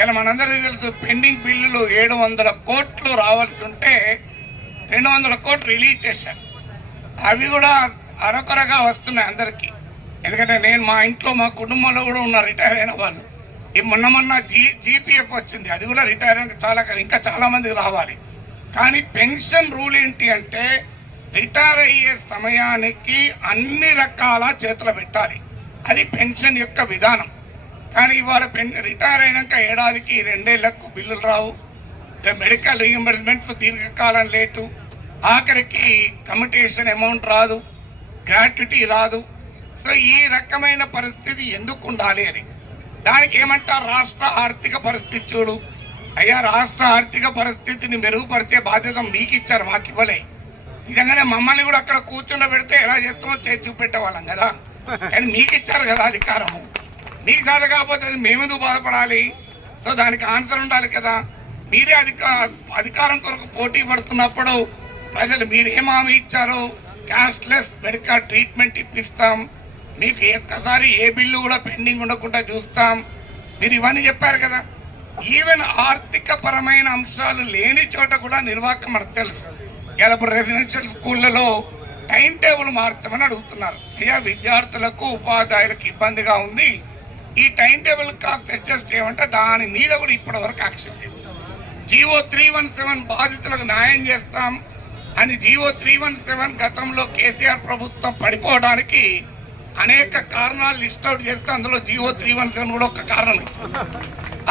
ఇలా మనందరికీ తెలుసు పెండింగ్ బిల్లులు 700 కోట్లు రావాల్సి ఉంటే 200 కోట్లు రిలీజ్ చేశారు. అవి కూడా అరకొరగా వస్తున్నాయి అందరికీ. ఎందుకంటే నేను మా ఇంట్లో మా కుటుంబంలో కూడా ఉన్న రిటైర్ అయిన వాళ్ళు మొన్న జీపీఎఫ్ వచ్చింది, అది కూడా రిటైర్ అయిన ఇంకా చాలా మందికి రావాలి. కానీ పెన్షన్ రూల్ ఏంటి అంటే రిటైర్ అయ్యే సమయానికి అన్ని రకాల చేతులు పెట్టాలి, అది పెన్షన్ యొక్క విధానం. కానీ ఇవాళ రిటైర్ అయినాక ఏడాదికి 2 ఏళ్లకు బిల్లులు రావు, మెడికల్ రీఎంబర్స్మెంట్లు దీర్ఘకాలం లేటు, ఆఖరికి కమిటేషన్ అమౌంట్ రాదు, గ్రాట్యుటీ రాదు. సో ఈ రకమైన పరిస్థితి ఎందుకు ఉండాలి అని దానికి ఏమంటారు, రాష్ట్ర ఆర్థిక పరిస్థితి చూడు. అయ్యా, రాష్ట్ర ఆర్థిక పరిస్థితిని మెరుగుపరిచే బాధ్యత మీకు ఇచ్చారు, మాకు ఇవ్వలే. నిజంగానే మమ్మల్ని కూడా అక్కడ కూర్చుండ పెడితే ఎలా చేస్తామో చేసి చూపెట్టేవాళ్ళం కదా. కానీ మీకు ఇచ్చారు కదా అధికారము, మీకు చేత కాకపోతే మేమెందుకు బాధపడాలి? సో దానికి ఆన్సర్ ఉండాలి కదా. మీరే అధికారం కొరకు పోటీ పడుతున్నప్పుడు ప్రజలు మీరు ఏం హామీ ఇచ్చారో, క్యాష్లెస్ మెడికల్ ట్రీట్మెంట్ ఇప్పిస్తాం, మీకు ఒక్కసారి ఏ బిల్లు కూడా పెండింగ్ ఉండకుండా చూస్తాం, మీరు ఇవన్నీ చెప్పారు కదా. ఈవెన్ ఆర్థిక పరమైన అంశాలు లేని చోట కూడా నిర్వాహకం మనకు తెలుసు. ఇలా రెసిడెన్షియల్ స్కూళ్లలో టైం టేబుల్ మార్చమని అడుగుతున్నారు. అయ్యా, విద్యార్థులకు ఉపాధ్యాయులకు ఇబ్బందిగా ఉంది, ఈ టైం టేబుల్ కాస్త అడ్జస్ట్ చేయమంటే దాని మీద కూడా ఇప్పటి వరకు యాక్షన్ లేదు. జీవో 317 బాధితులకు న్యాయం చేస్తాం అని జీవో 317 గతంలో కేసీఆర్ ప్రభుత్వం పడిపోవడానికి అనేక కారణాలు లిస్ట్ అవుట్ చేస్తే అందులో జీవో 317 కూడా ఒక కారణం ఇస్తుంది.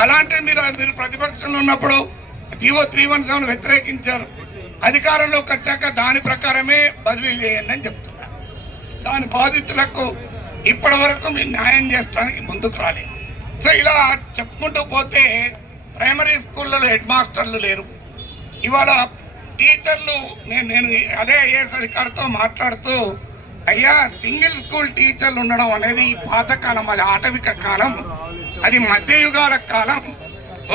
అలాంటి మీరు ప్రతిపక్షంలో ఉన్నప్పుడు జీవో 317 వ్యతిరేకించారు, అధికారంలోకి వచ్చాక దాని ప్రకారమే బదిలీ చేయండి అని చెప్తున్నారు. దాని బాధితులకు ఇప్పటి వరకు మీరు న్యాయం చేసడానికి ముందుకు రాలేదు. సో ఇలా చెప్పుకుంటూ పోతే ప్రైమరీ స్కూళ్ళలో హెడ్ మాస్టర్లు లేరు. ఇవాళ టీచర్లు నేను అదే ఐఏఎస్ అధికారితో మాట్లాడుతూ, అయ్యా, సింగిల్ స్కూల్ టీచర్లు ఉండడం అనేది ఈ పాతకాలం, అది ఆటవిక కాలం, అది మధ్యయుగాల కాలం.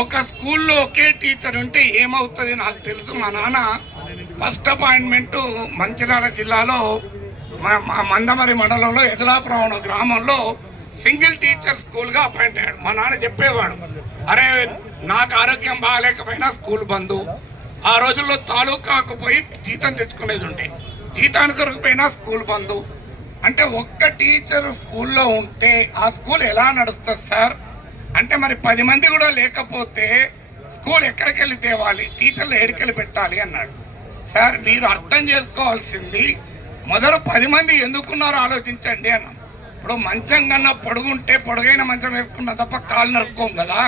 ఒక స్కూల్లో ఒకే టీచర్ ఉంటే ఏమవుతుంది నాకు తెలుసు. మా నాన్న ఫస్ట్ అపాయింట్మెంట్ మంచిర్యాల జిల్లాలో మా మందమరి మండలంలో ఎదలాపురం అనే గ్రామంలో సింగిల్ టీచర్ స్కూల్ గా అపాయింట్ అయ్యాడు. మా నాన్న చెప్పేవాడు, అరే నాకు ఆరోగ్యం బాగాలేకపోయినా స్కూల్ బంద్. ఆ రోజుల్లో తాలూకాకు పోయి జీతం తెచ్చుకునేది ఉండే, జీతానికి కొరకు పోయినా స్కూల్ బంద్. అంటే ఒక్క టీచర్ స్కూల్లో ఉంటే ఆ స్కూల్ ఎలా నడుస్తుంది సార్ అంటే, మరి 10 మంది కూడా లేకపోతే స్కూల్ ఎక్కడికి వెళ్ళి తేవాలి, టీచర్లు ఎక్కడికెళ్ళి పెట్టాలి అన్నాడు. సార్, మీరు అర్థం చేసుకోవాల్సింది మొదలు 10 మంది ఎందుకున్నారో ఆలోచించండి అన్నాం. ఇప్పుడు మంచం కన్నా పొడుగుంటే పొడుగైన మంచం వేసుకున్నా తప్ప కాళ్ళు నరుక్కోం కదా.